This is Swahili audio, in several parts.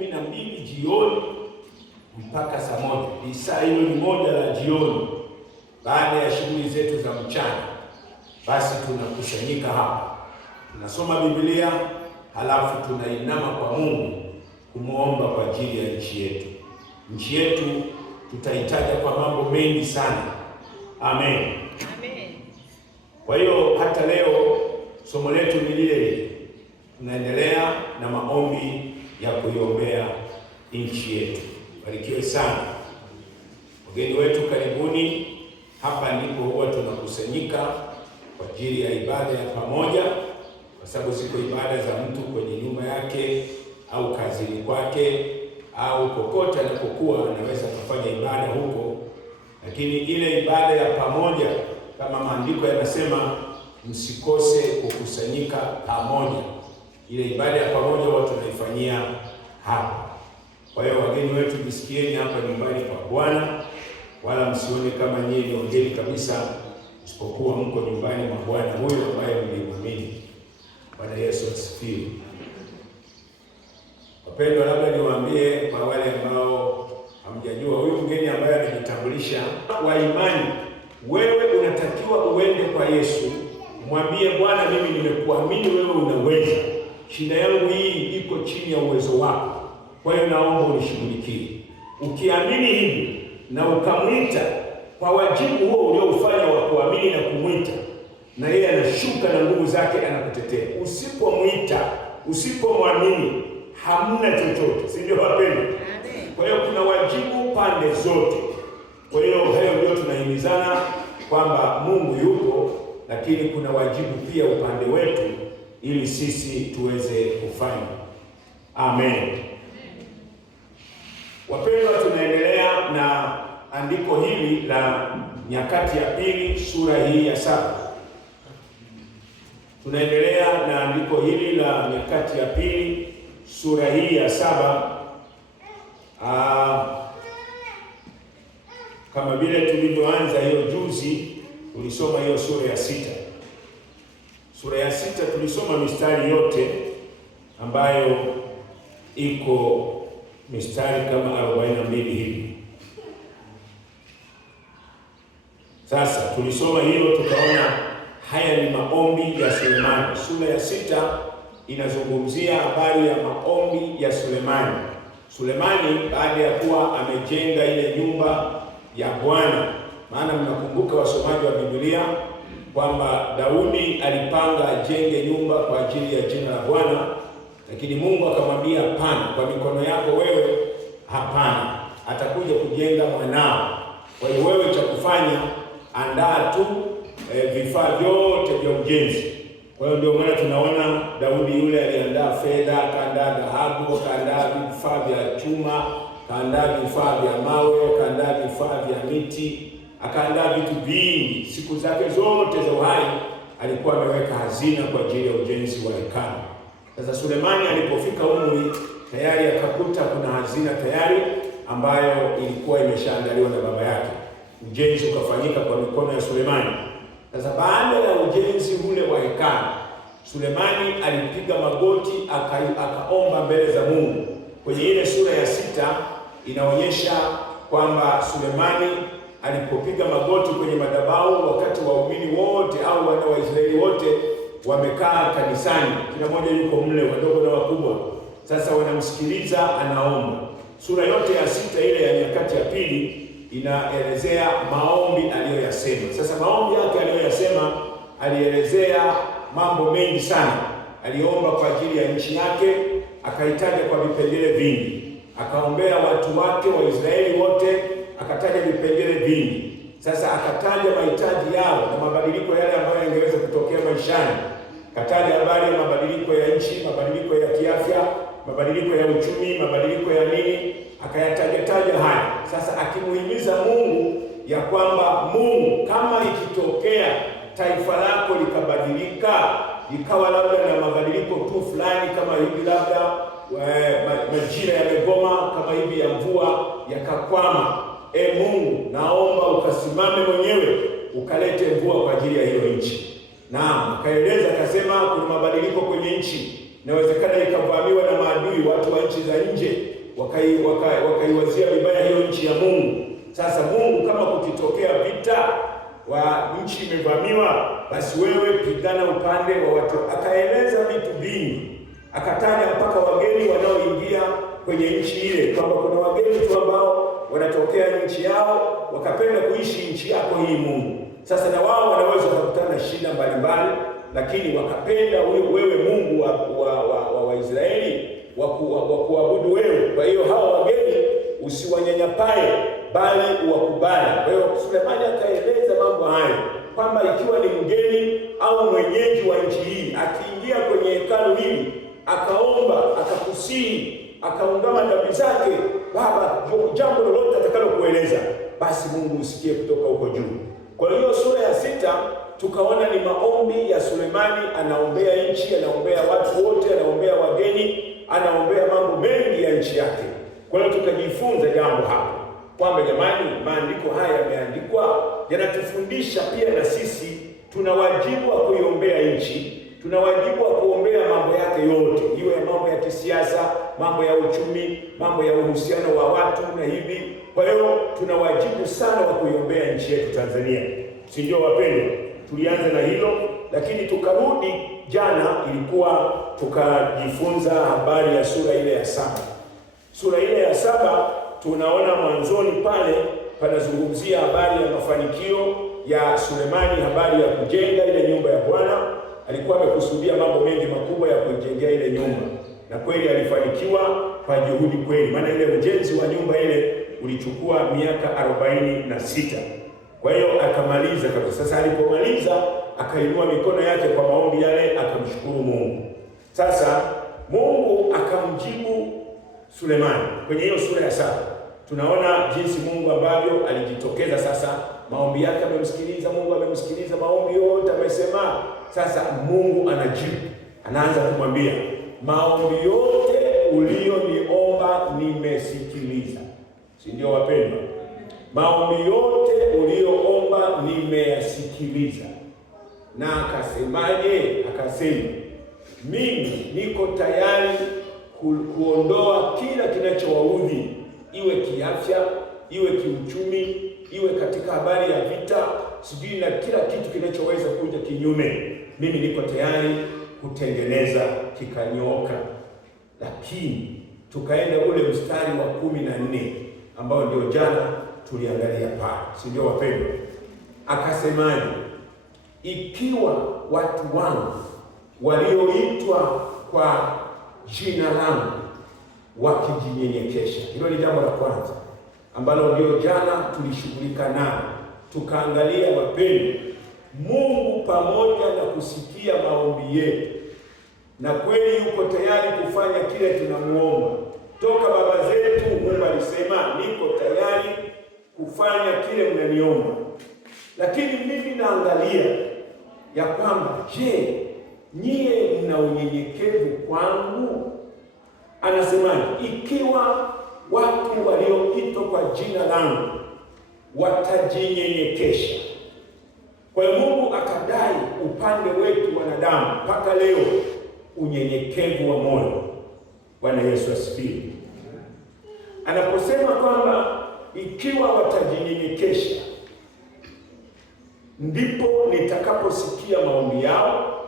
12 jioni mpaka saa 1. Saa hilo ni 1 la jioni, baada ya shughuli zetu za mchana. Basi tunakusanyika hapa, tunasoma Biblia, halafu tunainama kwa Mungu kumuomba kwa ajili ya nchi yetu. Nchi yetu tutahitaji kwa mambo mengi sana. Amen. Amen. Kwa hiyo hata leo somo letu ni lile lile. Tunaendelea na maombi ya kuiombea nchi yetu. Barikiwe sana. Wageni wetu karibuni. Hapa ndipo huwa tunakusanyika kwa ajili ya ibada ya pamoja, kwa sababu ziko ibada za mtu kwenye nyumba yake au kazini kwake au kokote anapokuwa anaweza kufanya ibada huko, lakini ile ibada ya pamoja kama maandiko yanasema, msikose kukusanyika pamoja. Ile ibada ya pamoja huwa tunaifanyia hapa. Kwa hiyo wageni wetu, jisikieni hapa nyumbani kwa Bwana, wala msione kama nyinyi ni wageni kabisa, isipokuwa mko nyumbani mwa Bwana huyo ambaye mlimwamini. Bwana Yesu asifiwe. Wapendwa, labda niwaambie kwa wale ambao hamjajua, huyu mgeni ambaye amejitambulisha wa imani, wewe unatakiwa uende kwa Yesu, mwambie Bwana, mimi nimekuamini wewe unaweza. Shida yangu hii iko chini ya uwezo wako, kwa hiyo naomba unishughulikie. Ukiamini hivi na ukamwita kwa wajibu huo ulioufanya wa kuamini na kumwita, na yeye anashuka na nguvu zake anakutetea. Usipomwita, usipomwamini, hamna chochote, si ndio wapendwa? Kwa hiyo kuna wajibu pande zote. Kwa hiyo hayo ndio tunahimizana kwamba Mungu yupo, lakini kuna wajibu pia upande wetu ili sisi tuweze kufanya. Amen. Wapendwa, tunaendelea na andiko hili la Nyakati ya Pili sura hii ya 7. Tunaendelea na andiko hili la Nyakati ya Pili sura hii ya 7. Kama vile tulivyoanza hiyo juzi, tulisoma hiyo sura ya 6. Sura ya 6 tulisoma mistari yote ambayo iko mistari kama 42 hivi. Sasa tulisoma hilo, tukaona haya ni maombi ya Sulemani. Sura ya 6 inazungumzia habari ya maombi ya Sulemani. Sulemani baada ya kuwa amejenga ile nyumba ya Bwana, maana mnakumbuka wasomaji wa Biblia kwamba Daudi alipanga ajenge nyumba kwa ajili ya jina la Bwana, lakini Mungu akamwambia hapana, kwa mikono yako wewe hapana, atakuja kujenga mwanao. Kwa hiyo wewe cha kufanya, andaa tu vifaa vyote vya ujenzi. Kwa hiyo ndio maana tunaona Daudi yule aliandaa fedha, akaandaa dhahabu, akaandaa vifaa vya chuma, akaandaa vifaa vya mawe, akaandaa vifaa vya miti, akaandaa vitu vingi. Siku zake zote za uhai alikuwa ameweka hazina kwa ajili ya ujenzi wa hekalu. Sasa Sulemani alipofika umri tayari akakuta kuna hazina tayari ambayo ilikuwa imeshaandaliwa na baba yake. Ujenzi ukafanyika kwa mikono ya Sulemani. Sasa baada ya ujenzi ule wa hekalu, Sulemani alipiga magoti akaomba mbele za Mungu. Kwenye ile sura ya 6 inaonyesha kwamba Sulemani alipopiga magoti kwenye madhabahu, wakati waumini wote au wana wa Israeli wote wamekaa kanisani, kila mmoja yuko mle, wadogo na wakubwa. Sasa wanamsikiliza anaomba. Sura yote ya 6 ile ya Nyakati ya Pili inaelezea maombi aliyoyasema. Sasa maombi yake aliyoyasema, alielezea mambo mengi sana. Aliomba kwa ajili ya nchi yake, akaitaja kwa vipengele vingi. Akaombea watu wake wa Israeli wote, akataja vipengele vingi. Sasa akataja mahitaji yao na mabadiliko yale ambayo yangeweza kutokea maishani. Akataja habari ya mabadiliko ya nchi, mabadiliko ya kiafya, mabadiliko ya uchumi, mabadiliko ya nini, akayataja haya. Sasa akimuhimiza Mungu ya kwamba Mungu, kama ikitokea taifa lako likabadilika, ikawa labda na mabadiliko tu fulani kama hivi, labda majira yamegoma, kama hivi ya mvua yakakwama, Mungu naomba ukasimame mwenyewe ukalete mvua kwa ajili ya hiyo nchi. Naam, akaeleza akasema kuna mabadiliko kwenye nchi. inawezekana ikavamiwa na maadui, watu wa nchi za nje wakaiwazia vibaya hiyo nchi ya Mungu. Sasa Mungu, kama kukitokea vita wa nchi imevamiwa, basi wewe pigana upande wa watu. Akaeleza vitu vingi, akataja mpaka wageni wanaoingia kwenye nchi ile, kwamba kuna wageni tu ambao wanatokea nchi yao wakapenda kuishi nchi yako hii Mungu. Sasa na wao wanaweza kukutana na shida mbalimbali, lakini wakapenda wewe Mungu wa Waisraeli wa kuabudu wewe. Kwa hiyo hawa wageni usiwanyanyapae, bali uwakubali. Kwa hiyo Sulemani akaeleza mambo hayo, kwamba ikiwa ni mgeni au mwenyeji wa nchi hii akiingia kwenye hekalu hili akaomba, akakusihi, akaungama dhambi zake, Baba, jambo lolote atakalokueleza, basi Mungu usikie kutoka huko juu. Kwa hiyo sura ya 6 tukaona ni maombi ya Sulemani, anaombea nchi, anaombea watu wote, anaombea wageni, anaombea mambo mengi ya nchi yake. Kwa hiyo tukajifunza jambo hapo kwamba jamani, maandiko haya yameandikwa yanatufundisha pia na sisi tuna wajibu wa kuiombea nchi, tuna wajibu wa kuombea mambo yake yote, iwe mambo ya kisiasa, mambo ya uchumi, mambo ya uhusiano wa watu na hivi. Kwa hiyo tuna wajibu sana wa kuiombea nchi yetu Tanzania, si ndio wapendwa? Tulianza na hilo, lakini tukarudi jana, ilikuwa tukajifunza habari ya sura ile ya 7. Sura ile ya 7 tunaona mwanzoni pale panazungumzia habari ya mafanikio ya Sulemani, habari ya kujenga ile nyumba ya Bwana. Alikuwa amekusudia mambo mengi makubwa ya kuijengea ile nyumba, na kweli alifanikiwa kwa juhudi kweli, maana ile ujenzi wa nyumba ile ulichukua miaka 46. Kwa hiyo akamaliza kabisa. Sasa alipomaliza akainua mikono yake kwa maombi yale, akamshukuru Mungu. Sasa Mungu akamjibu Sulemani kwenye hiyo sura ya 7. Tunaona jinsi Mungu ambavyo alijitokeza. Sasa maombi yake amemsikiliza Mungu, amemsikiliza maombi yote, amesema. Sasa Mungu anajibu, anaanza kumwambia, maombi yote ulioniomba nimesikiliza. Si ndio wapendwa? Maombi yote ulioomba nimeyasikiliza. Na akasemaje? Akasema, mimi niko tayari kuondoa kila kinachowaudhi, iwe kiafya, iwe kiuchumi, iwe katika habari ya vita, sijui na kila kitu kinachoweza kuja kinyume. Mimi niko tayari kutengeneza kikanyooka. Lakini tukaenda ule mstari wa 14 ambao ndio jana tuliangalia pale, si ndio wapendwa? Akasemaje? Ikiwa watu wangu walioitwa kwa jina langu wakijinyenyekesha. Hilo ni jambo la kwanza ambalo ndio jana tulishughulika nalo, tukaangalia wapendwa, Mungu pamoja na kusikia maombi yetu, na kweli yuko tayari kufanya kile tunamuomba. Toka baba zetu Mungu alisema, niko tayari kufanya kile mnaniomba. Lakini mimi naangalia ya kwamba, je, nyie mna unyenyekevu kwangu? Anasemaje? Ikiwa watu walioitwa kwa jina langu watajinyenyekesha. Kwa hiyo Mungu akadai upande wetu wanadamu mpaka leo unyenyekevu wa moyo. Bwana Yesu asifiwe. Anaposema kwamba ikiwa watajinyenyekesha, ndipo nitakaposikia maombi yao,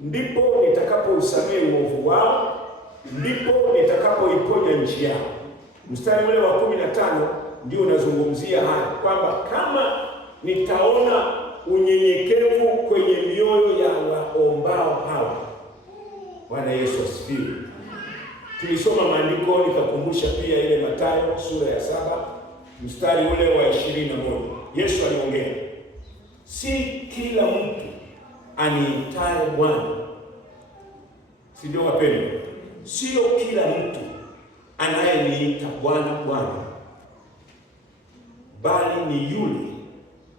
ndipo nitakapousamehe uovu wao, ndipo nitakapoiponya nchi yao. Mstari ule wa 15 ndio unazungumzia haya, kwamba kama nitaona unyenyekevu kwenye mioyo ya waombao hawa. Bwana Yesu asifiwe. Tulisoma maandiko, nikakumbusha pia ile Mathayo sura ya 7 mstari ule wa 21. Yesu aliongea, si kila mtu aniitaye Bwana. Si ndio wapendwa? Sio kila mtu anayeniita Bwana Bwana, bali ni yule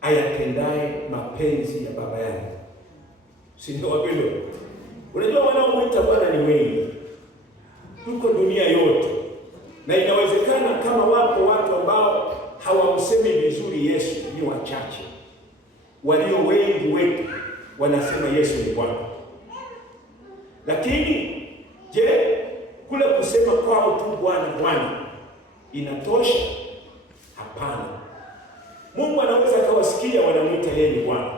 ayatendaye mapenzi ya Baba yangu. Si ndio wapendwa? Unajua wanaomuita Bwana ni wengi, tuko dunia yote, na inawezekana kama wapo watu ambao hawamsemi vizuri Yesu ni wachache. Walio wengi wetu wanasema Yesu ni Bwana. Lakini Je, kule kusema kwao tu Bwana Bwana inatosha? Hapana. Mungu anaweza akawasikia wanamwita yeye ni Bwana.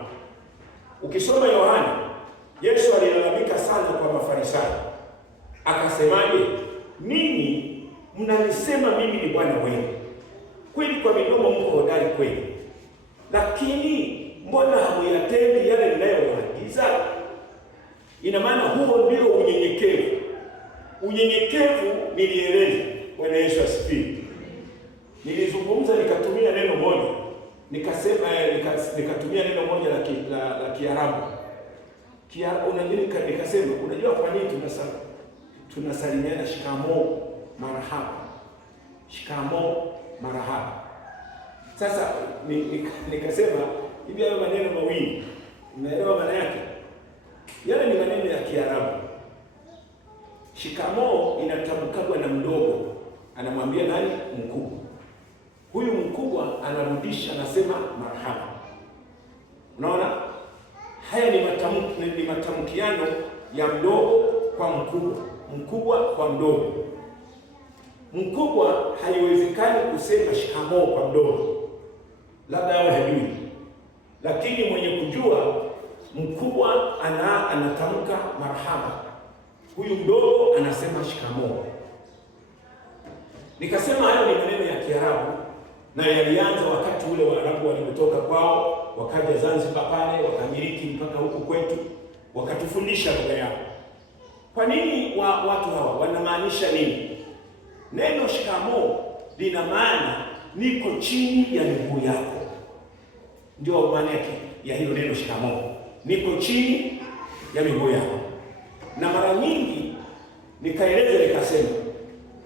Ukisoma Yohana, Yesu alilalamika sana kwa Mafarisayo. Akasemaje? Ninyi mnanisema mimi ni Bwana wenu. Kweli kwa midomo mko hodari kweli, lakini mbona hamuyatendi yale ninayowaagiza? Ina maana huo ndio unyenyekevu. Unyenyekevu nilieleza. Bwana Yesu asifiwe. Nilizungumza nikatumia neno moja. Nikatumia neno moja la Kiarabu. Nikasema unajua kwa nini tunasalimiana shikamoo marahaba. Shikamoo marahaba. Sasa nikasema hivi hayo maneno mawili unaelewa maana yake? Yale ni maneno ya Kiarabu. Shikamoo inatamkwa na mdogo, anamwambia nani? Mkubwa. Huyu mkubwa anarudisha, anasema marhaba. Unaona? Haya ni matamkiano ya mdogo kwa mkubwa, mkubwa kwa mdogo. Mkubwa haiwezekani kusema shikamoo kwa mdogo, labda awe hajui, lakini mwenye kujua mkubwa anatamka marhaba, huyu mdogo anasema shikamoo. Nikasema hayo ni maneno ya Kiarabu na yalianza wakati ule Waarabu walipotoka kwao wakaja Zanzibar pale wakamiliki mpaka huku kwetu wakatufundisha lugha yao. Kwa nini watu hawa wanamaanisha nini? Neno shikamoo lina maana niko chini ya miguu yako. Ndio maana yake ya hilo neno shikamoo. Niko chini ya miguu yako. Na mara nyingi nikaeleza nikasema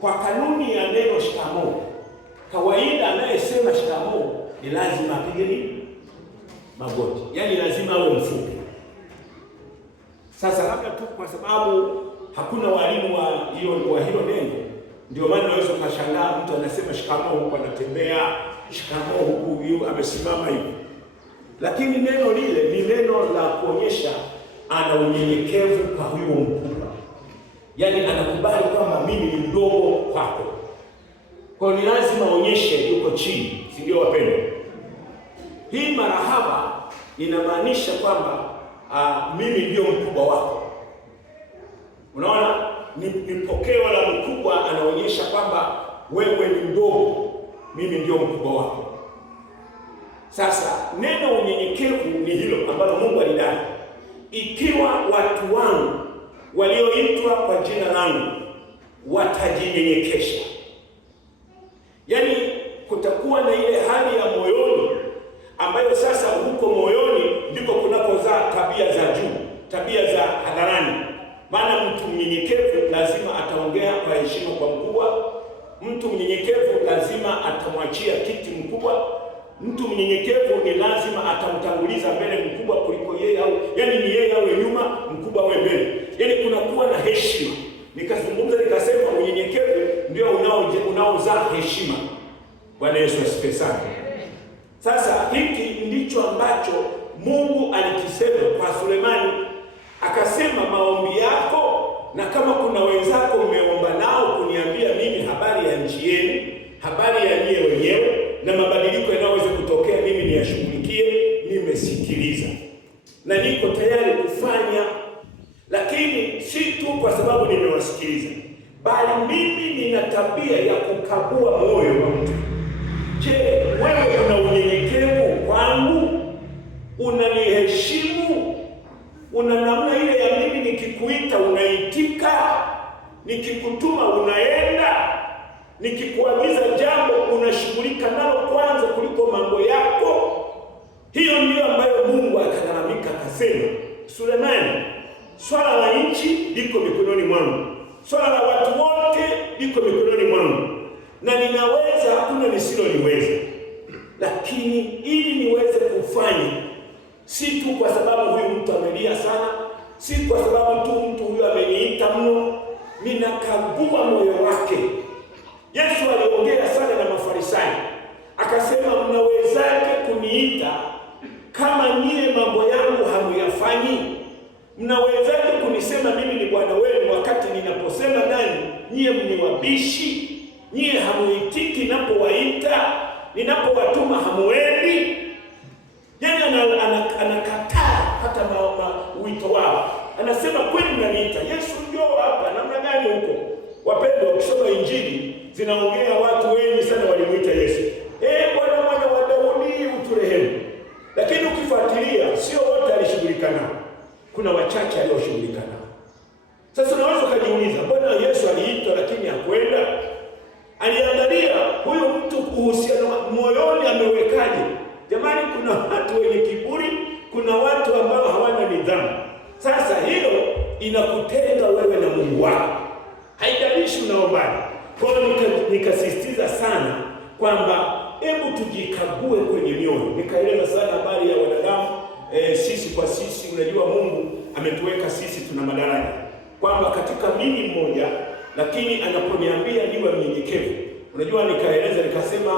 kwa kanuni ya neno shikamoo, kawaida anayesema shikamoo ni lazima apige nini? Magoti. Yaani lazima awe mfupi. Sasa labda tu kwa sababu hakuna walimu wa hilo neno, ndio maana unaweza kushangaa mtu anasema shikamoo huko anatembea, shikamoo huku yu amesimama hivi. Lakini neno lile ni neno la kuonyesha ana unyenyekevu kwa huyo mkubwa. Yaani anakubali kwamba mimi ni mdogo kwako. Kwa hiyo ni lazima aonyeshe yuko chini, si ndio wapendwa? Hii marahaba inamaanisha kwamba mimi ndio mkubwa wako. Unaona? Ni pokeo la mkubwa, anaonyesha kwamba wewe ni mdogo, mimi ndio mkubwa wako. Sasa neno unyenyekevu ni hilo ambalo Mungu alidai. Ikiwa watu wangu walioitwa kwa jina langu watajinyenyekesha. Yaani kutakuwa na ile hali ya moyoni ambayo sasa huko moyoni ndiko kunakozaa tabia za juu, tabia za hadharani. Maana mtu mnyenyekevu lazima ataongea kwa heshima kwa mkubwa. Mtu mnyenyekevu lazima atamwachia kiti mkubwa. Mtu mnyenyekevu ni lazima atamtanguliza mbele mkubwa kuliko yeye, au yani ni yeye awe nyuma, mkubwa awe mbele. Yani kunakuwa na heshima. Nikazungumza nikasema unyenyekevu ndio unaozaa heshima. Bwana Yesu asifiwe sana. Sasa hiki ndicho ambacho Mungu alikisema kwa Sulemani. Akasema maombi yako, na kama kuna wenzako mmeomba nao kuniambia mimi habari ya nchi yenu, habari ya nyie wenyewe na mabadiliko yanayoweza kutokea, mimi niyashughulikie, nimesikiliza na niko tayari kufanya. Lakini si tu kwa sababu nimewasikiliza, bali mimi nina tabia ya kukagua moyo wa mtu. Je, wewe una unyenyekevu kwangu? Unaniheshimu? Una namna ile ya mimi nikikuita unaitika, nikikutuma unaenda, nikikuagiza jambo unashughulika nalo kwanza kuliko mambo yako? Hiyo ndiyo ambayo Mungu akalalamika akasema, Sulemani, swala la nchi liko mikononi mwangu, swala la watu wote liko mikononi mwangu, na ninaweza, hakuna nisiloliweza. Lakini ili niweze kufanya, si tu kwa sababu huyu mtu amelia sana, si kwa sababu tu mtu huyu ameniita mno, ninakagua moyo wake. Yesu aliongea sana na Mafarisayo, akasema mnawezaje kuniita kama nyie mambo yangu hamuyafanyi? Mnawezaje kunisema mimi ni Bwana wenu wakati ninaposema wabishi, nyie hamuitiki ninapowaita, ninapowatuma hamuendi. Yaani anakataa hata wito wao. Anasema kweli mnaniita, Yesu njoo hapa, namna gani huko? Wapendwa, ukisoma Injili zinaongea watu wengi sana walimuita Yesu. Bwana mwana wa Daudi uturehemu. Lakini ukifuatilia sio wote alishughulika nao. Kuna wachache alioshughulika nao. Sasa unaweza kujiuliza, mbona Yesu aliitwa lakini hakwenda? Aliangalia huyo mtu uhusiano moyoni amewekaje. Jamani, kuna watu wenye kiburi, kuna watu ambao hawana nidhamu. Sasa hilo inakutenga wewe na Mungu wako. Haijalishi unaomba. Kwa hiyo nikasisitiza sana kwamba hebu tujikague kwenye mioyo. Nikaeleza sana habari ya wanadamu, sisi kwa sisi. Unajua Mungu ametuweka sisi tuna madaraja, kwamba katika mimi mmoja, lakini anaponiambia niwe mnyenyekevu. Unajua nikaeleza nikasema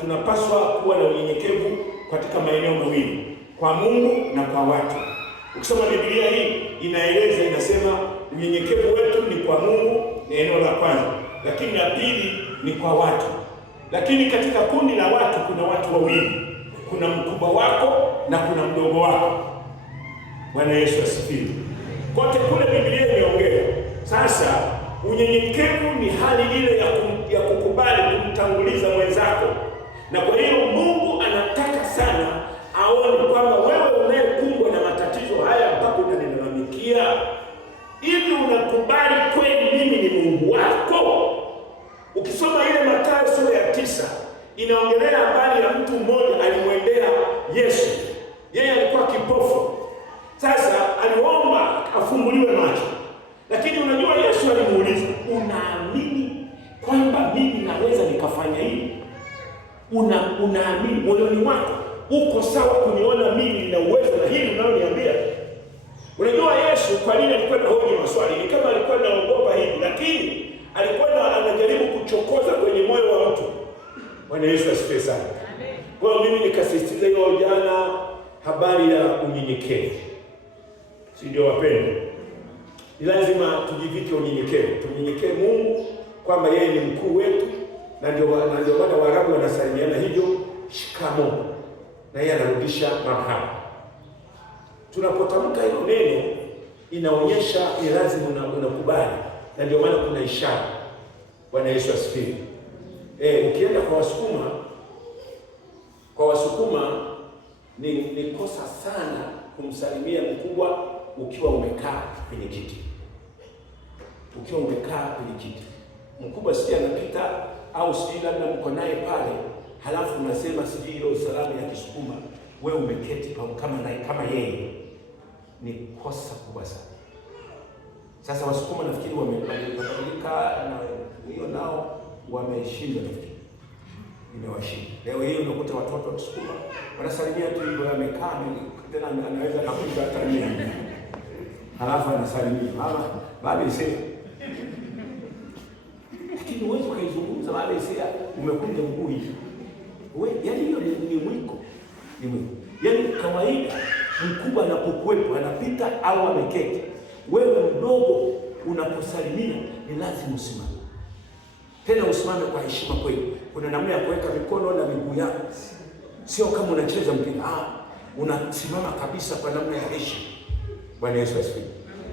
tunapaswa kuwa na unyenyekevu katika maeneo mawili, kwa Mungu na kwa watu. Ukisoma Biblia hii inaeleza, inasema unyenyekevu wetu ni kwa Mungu, ni eneo la kwanza, lakini la pili ni kwa watu. Lakini katika kundi la watu kuna watu wawili, kuna mkubwa wako na kuna mdogo wako. Bwana Yesu asifiwe. Kote kule Biblia imeongea. Sasa unyenyekevu ni hali ile ya kukubali kumtanguliza mwenzako, na kwa hiyo Mungu anataka sana aone kwamba wewe unayekumbwa na matatizo haya mpaka unanilalamikia, hivi unakubali kweli mimi ni Mungu wako? Ukisoma ile Mathayo sura ya 9 inaongelea habari ya mtu mmoja alimwendea Yesu. Yeye alikuwa kipofu. Sasa aliomba afunguliwe macho. Lakini unajua Yesu alimuuliza, unaamini kwamba mimi naweza nikafanya hili? Unaamini moyoni wako? Uko sawa kuniona mimi nina uwezo na hili unaloniambia? Unajua Yesu kwa nini alikuwa anahoji maswali? Ni kama alikuwa anaogopa hivi, lakini alikuwa anajaribu kuchokoza kwenye moyo wa mtu. Bwana Yesu asifiwe sana. Kwa hiyo mimi nikasisitiza hiyo jana habari ya unyenyekevu. Si ndio wapendwa? Ni lazima tujivike unyenyekevu. Tunyenyekee Mungu kwamba yeye ni mkuu wetu, na ndio maana Waarabu wanasalimiana hivyo, shikamoo. Na yeye anarudisha marhaba. Tunapotamka hilo neno inaonyesha ni lazima unakubali. Na ndio maana kuna ishara. Bwana Yesu asifiwe. Ukienda kwa Wasukuma ni kosa sana kumsalimia mkubwa ukiwa umekaa kwenye kiti. Ukiwa umekaa kwenye kiti, mkubwa sije anapita au sije labda mko naye pale, halafu unasema sije hiyo salamu ya Kisukuma, wewe umeketi kama yeye, ni kosa kubwa sana. Sasa Wasukuma nafikiri wamebadilika, na hiyo nao wameshinda, nafikiri imewashinda. Leo hii unakuta watoto wa Kisukuma wanasalimia tu hivyo, amekaa tena anaweza kukuta hata nini, halafu anasalimia mama baba isema. Lakini uwezo kaizungumza baba isema umekunja mguu hivi. Wewe yani hiyo ni mwiko. Ni mwiko. Yaani kawaida mkubwa anapokuwepo anapita au ameketi, wewe mdogo unaposalimia ni lazima usimame. Tena usimame kwa heshima kweli. Kuna namna ya kuweka mikono na miguu yako. Sio kama unacheza mpira. Unasimama kabisa kwa namna ya heshima. Bwana Yesu asifiwe.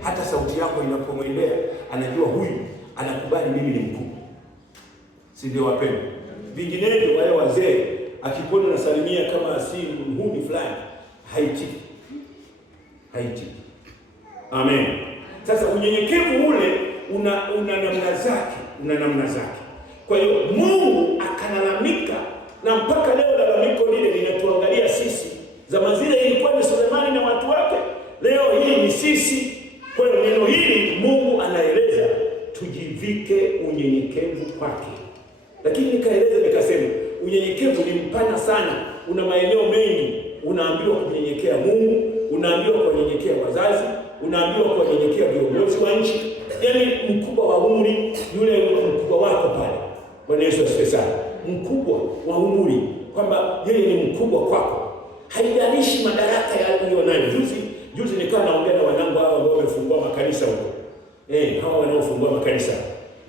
Hata sauti yako inapomwendea anajua huyu anakubali mimi ni mkuu. Si ndio wapendwa? Vinginevyo wale wazee akikuona unasalimia kama si mhuni fulani, haitiki. Amen. Sasa unyenyekevu ule una namna zake. Kwa hiyo Mungu akalalamika, na mpaka leo lalamiko lile linatuangalia sisi. Zama zile ilikuwa ni Sulemani na watu wake, leo hii ni sisi. Kwa hiyo neno hili Mungu anaeleza tujivike unyenyekevu kwake. Lakini nikaeleza nikasema unyenyekevu ni mpana sana, una maeneo mengi. Unaambiwa kunyenyekea Mungu, unaambiwa kunyenyekea wazazi, unaambiwa kunyenyekea viongozi wa nchi, yaani mkubwa wa umri, yule mkubwa wako pale. Bwana Yesu asifiwe sana. Mkubwa wa umri, kwamba yeye ni mkubwa kwako. Haijalishi madaraka yaliyo nayo. Juzi nikawa naongea na wanangu hao ambao wamefungua makanisa huko. Hawa wanaofungua makanisa.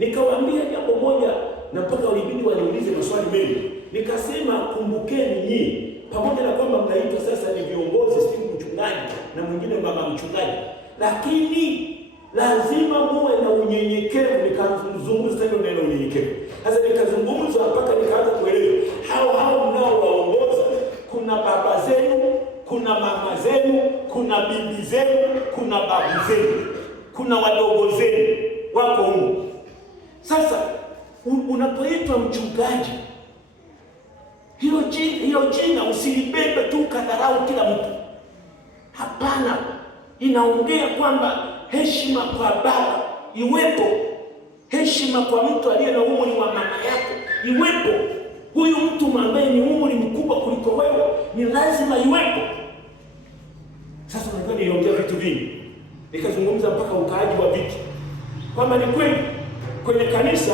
Nikawaambia jambo moja na mpaka walibidi waniulize maswali mengi. Nikasema kumbukeni nyinyi, pamoja na kwamba mnaitwa sasa ni viongozi, si mchungaji na mwingine mama mchungaji, lakini lazima muwe na unyenyekevu. Nikazungumza tena neno unyenyekevu. Sasa nikazungumza mpaka nikaanza kueleza hao mnaowaongoza, kuna baba zenu, kuna mama zenu, kuna bibi zenu, kuna babu zenu, kuna wadogo zenu wako huko. Sasa unapoitwa mchungaji, hilo jina usilibebe tu kadharau kila mtu. Hapana, inaongea kwamba heshima kwa baba iwepo, heshima kwa mtu aliye na umri wa mama yako iwepo. Huyu mtu ambaye ni umri mkubwa kuliko wewe ni lazima iwepo. Sasa unajua niliongea vitu vingi, nikazungumza mpaka ukaaji wa vitu, kwamba ni kweli kwenye kanisa